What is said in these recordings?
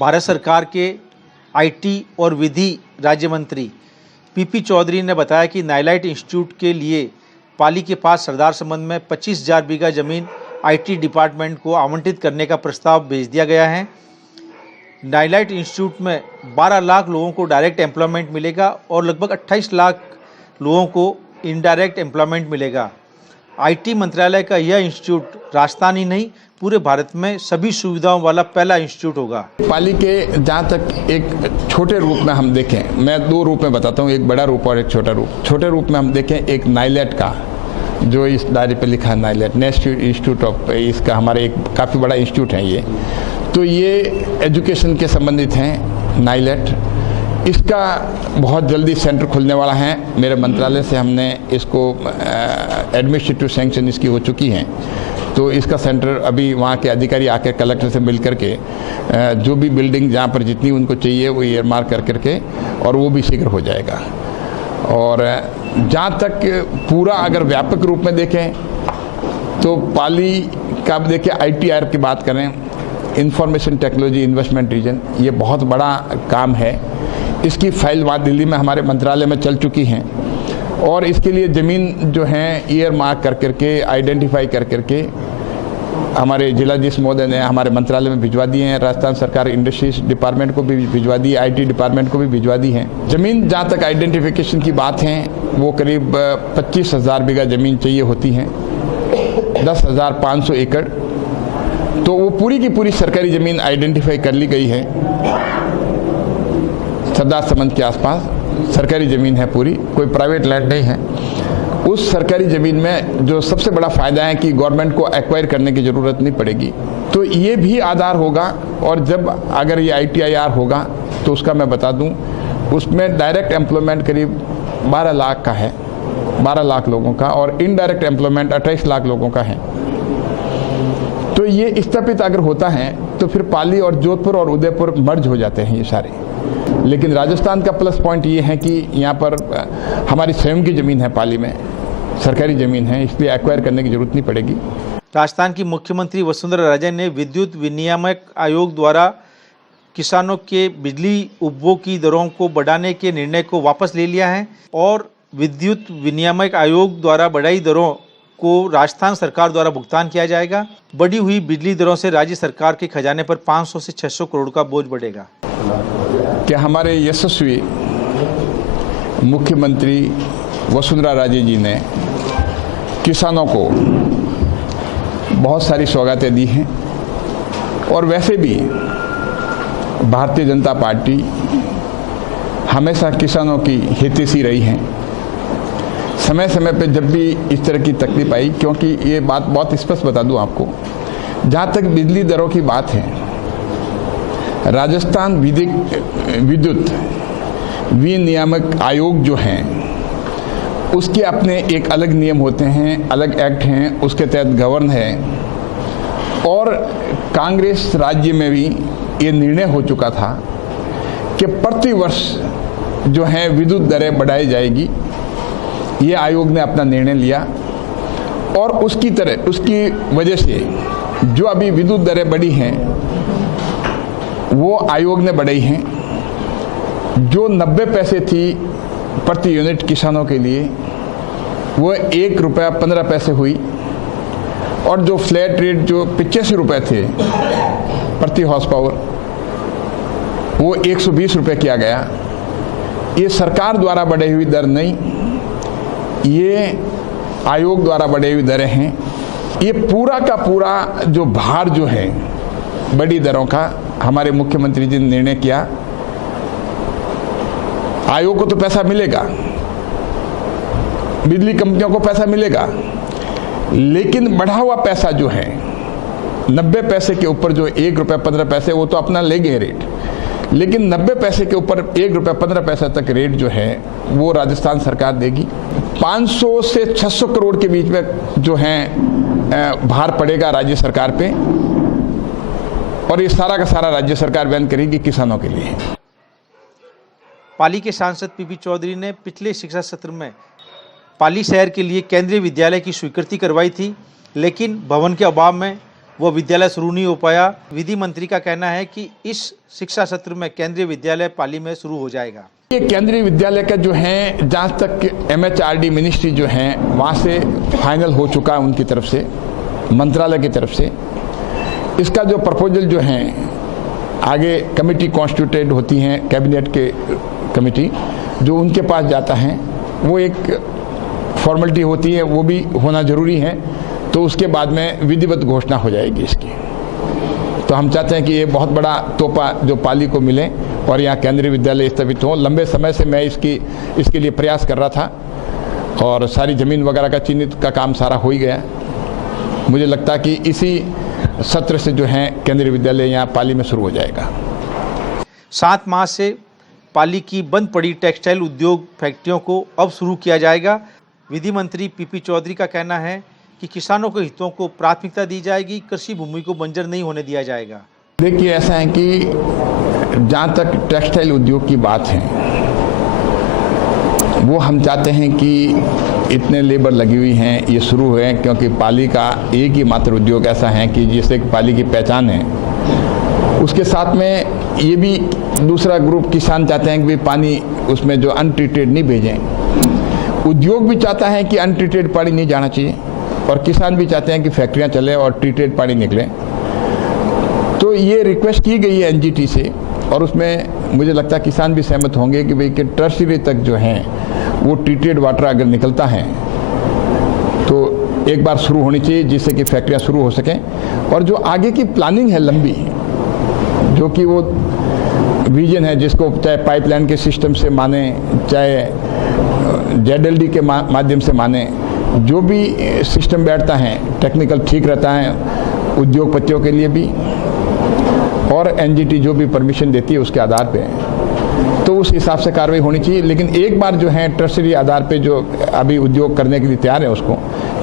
भारत सरकार के आईटी और विधि राज्य मंत्री पीपी चौधरी ने बताया कि नाइलाइट इंस्टीट्यूट के लिए पाली के पास सरदार संबंध में 25,000 बीघा जमीन आईटी डिपार्टमेंट को आवंटित करने का प्रस्ताव भेज दिया गया है। नाइलाइट इंस्टीट्यूट में 12 लाख लोगों को डायरेक्ट एम्प्लॉयमेंट मिलेगा और लगभग 28 लाख लोगों को इनडायरेक्ट एम्प्लॉयमेंट मिलेगा। आईटी मंत्रालय का यह इंस्टीट्यूट राजस्थान ही नहीं पूरे भारत में सभी सुविधाओं वाला पहला इंस्टीट्यूट होगा। पाली के जहाँ तक एक छोटे रूप में हम देखें, मैं दो रूप में बताता हूँ, एक बड़ा रूप और एक छोटा रूप। छोटे रूप में हम देखें एक नाइलेट का, जो इस डायरी पे लिखा है नाइलेट, नेशनल इंस्टीट्यूट ऑफ, इसका हमारे एक काफ़ी बड़ा इंस्टीट्यूट है ये। तो ये एजुकेशन के संबंधित हैं नाइलेट। इसका बहुत जल्दी सेंटर खुलने वाला है। मेरे मंत्रालय से हमने इसको एडमिनिस्ट्रेटिव सैंक्शन इसकी हो चुकी हैं। तो इसका सेंटर अभी वहाँ के अधिकारी आकर कलेक्टर से मिल करके जो भी बिल्डिंग जहाँ पर जितनी उनको चाहिए वो ईयरमार्क कर करके, और वो भी शीघ्र हो जाएगा। और जहाँ तक पूरा अगर व्यापक रूप में देखें तो पाली का देखिए ITR की बात करें, इंफॉर्मेशन टेक्नोलॉजी इन्वेस्टमेंट रीजन, ये बहुत बड़ा काम है। इसकी फाइल वहाँ दिल्ली में हमारे मंत्रालय में चल चुकी हैं और इसके लिए ज़मीन जो है ईयर मार्क कर करके, आइडेंटिफाई कर करके हमारे जिलाधीश महोदय ने हमारे मंत्रालय में भिजवा दिए हैं। राजस्थान सरकार इंडस्ट्रीज डिपार्टमेंट को भी भिजवा दी, IT डिपार्टमेंट को भी भिजवा दी हैं। ज़मीन जहाँ तक आइडेंटिफिकेशन की बात है वो करीब 25,000 बीघा ज़मीन चाहिए होती हैं, 10,500 एकड़। तो वो पूरी की पूरी सरकारी ज़मीन आइडेंटिफाई कर ली गई है। सरदार संबंध के आसपास सरकारी ज़मीन है पूरी, कोई प्राइवेट लैंड नहीं है। उस सरकारी ज़मीन में जो सबसे बड़ा फ़ायदा है कि गवर्नमेंट को एक्वायर करने की ज़रूरत नहीं पड़ेगी। तो ये भी आधार होगा। और जब अगर ये ITIR होगा तो उसका मैं बता दूं, उसमें डायरेक्ट एम्प्लॉयमेंट करीब 12 लाख का है, 12 लाख लोगों का, और इनडायरेक्ट एम्प्लॉयमेंट 28 लाख लोगों का है। तो ये स्थापित अगर होता है तो फिर पाली और जोधपुर और उदयपुर मर्ज हो जाते हैं ये सारे। लेकिन राजस्थान का प्लस पॉइंट ये है कि यहाँ पर हमारी स्वयं की ज़मीन है, पाली में सरकारी ज़मीन है, इसलिए एक्वायर करने की जरूरत नहीं पड़ेगी। राजस्थान की मुख्यमंत्री वसुंधरा राजे ने विद्युत विनियामक आयोग द्वारा किसानों के बिजली उपभोग की दरों को बढ़ाने के निर्णय को वापस ले लिया है और विद्युत विनियामक आयोग द्वारा बढ़ाई दरों को राजस्थान सरकार द्वारा भुगतान किया जाएगा। बढ़ी हुई बिजली दरों से राज्य सरकार के खजाने पर 500 से 600 करोड़ का बोझ बढ़ेगा। कि हमारे यशस्वी मुख्यमंत्री वसुंधरा राजे जी ने किसानों को बहुत सारी सौगातें दी हैं। और वैसे भी भारतीय जनता पार्टी हमेशा किसानों की हितैषी रही है। समय समय पे जब भी इस तरह की तकलीफ आई, क्योंकि ये बात बहुत स्पष्ट बता दूं आपको, जहाँ तक बिजली दरों की बात है, राजस्थान विद्युत विनियामक आयोग जो है उसके अपने एक अलग नियम होते हैं, अलग एक्ट हैं, उसके तहत गवर्न है। और कांग्रेस राज्य में भी ये निर्णय हो चुका था कि प्रति वर्ष जो है विद्युत दरें बढ़ाई जाएगी। ये आयोग ने अपना निर्णय लिया और उसकी वजह से जो अभी विद्युत दरें बढ़ी हैं वो आयोग ने बढ़ाई हैं। जो 90 पैसे थी प्रति यूनिट किसानों के लिए, वो 1 रुपया 15 पैसे हुई। और जो फ्लैट रेट जो 85 रुपये थे प्रति हॉर्स पावर, वो 120 रुपये किया गया। ये सरकार द्वारा बढ़ी हुई दर नहीं, ये आयोग द्वारा बढ़ी हुई दरें हैं। ये पूरा का पूरा जो भार जो है बड़ी दरों का, हमारे मुख्यमंत्री जी ने निर्णय किया। आयोग को तो पैसा मिलेगा, बिजली कंपनियों को पैसा मिलेगा, लेकिन बढ़ा हुआ पैसा जो है 90 पैसे के ऊपर जो 1 रुपया 15 पैसे, वो तो अपना लेंगे रेट, लेकिन 90 पैसे के ऊपर 1 रुपया 15 पैसे तक रेट जो है वो राजस्थान सरकार देगी। 500 से 600 करोड़ के बीच में जो है भार पड़ेगा राज्य सरकार पे, और ये सारा का सारा राज्य सरकार वहन करेगी किसानों के लिए। पाली के सांसद पीपी चौधरी ने पिछले शिक्षा सत्र में पाली शहर के लिए केंद्रीय विद्यालय की स्वीकृति करवाई थी, लेकिन भवन के अभाव में वह विद्यालय शुरू नहीं हो पाया। विधि मंत्री का कहना है कि इस शिक्षा सत्र में केंद्रीय विद्यालय पाली में शुरू हो जाएगा। ये केंद्रीय विद्यालय का जो है, जहाँ तक MHRD मिनिस्ट्री जो है वहाँ से फाइनल हो चुका है उनकी तरफ से, मंत्रालय की तरफ से। इसका जो प्रपोजल जो है आगे कमेटी कॉन्स्टिट्यूटेड होती हैं, कैबिनेट के कमेटी जो उनके पास जाता है, वो एक फॉर्मेलिटी होती है, वो भी होना जरूरी है। तो उसके बाद में विधिवत घोषणा हो जाएगी इसकी। तो हम चाहते हैं कि ये बहुत बड़ा तोहफा जो पाली को मिले और यहाँ केंद्रीय विद्यालय स्थापित हो। लंबे समय से मैं इसके लिए प्रयास कर रहा था और सारी ज़मीन वगैरह का चिन्हित का काम सारा हो ही गया। मुझे लगता है कि इसी सत्र से जो है केंद्रीय विद्यालय यहाँ पाली में शुरू हो जाएगा। 7 मार्च से पाली की बंद पड़ी टेक्सटाइल उद्योग फैक्ट्रियों को अब शुरू किया जाएगा। विधि मंत्री PP चौधरी का कहना है कि किसानों के हितों को प्राथमिकता दी जाएगी, कृषि भूमि को बंजर नहीं होने दिया जाएगा। देखिए, ऐसा है कि जहाँ तक टेक्सटाइल उद्योग की बात है, वो हम चाहते हैं कि इतने लेबर लगी हुई हैं, ये शुरू हुए, क्योंकि पाली का एक ही मात्र उद्योग ऐसा है कि जिससे पाली की पहचान है। उसके साथ में ये भी दूसरा ग्रुप किसान चाहते हैं कि पानी उसमें जो अनट्रीटेड नहीं भेजें। उद्योग भी चाहता है कि अनट्रीटेड पानी नहीं जाना चाहिए और किसान भी चाहते हैं कि फैक्ट्रियां चले और ट्रीटेड पानी निकले। तो ये रिक्वेस्ट की गई है NGT से और उसमें मुझे लगता है किसान भी सहमत होंगे कि भाई कि टर्शियरी तक जो है वो ट्रीटेड वाटर अगर निकलता है तो एक बार शुरू होनी चाहिए, जिससे कि फैक्ट्रियां शुरू हो सकें। और जो आगे की प्लानिंग है लंबी, जो कि वो विजन है, जिसको चाहे पाइपलाइन के सिस्टम से माने, चाहे ZLD के माध्यम से माने, जो भी सिस्टम बैठता है टेक्निकल ठीक रहता है उद्योगपतियों के लिए भी, और NGT जो भी परमिशन देती है उसके आधार पे, तो उस हिसाब से कार्रवाई होनी चाहिए। लेकिन एक बार जो है टर्शियरी आधार पे जो अभी उद्योग करने के लिए तैयार है उसको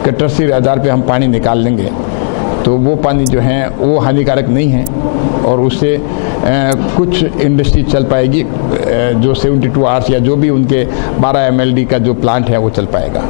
कि टर्शियरी आधार पे हम पानी निकाल लेंगे, तो वो पानी जो है वो हानिकारक नहीं है और उससे कुछ इंडस्ट्री चल पाएगी, जो 72 आवर्स या जो भी उनके 12 MLD का जो प्लांट है वो चल पाएगा।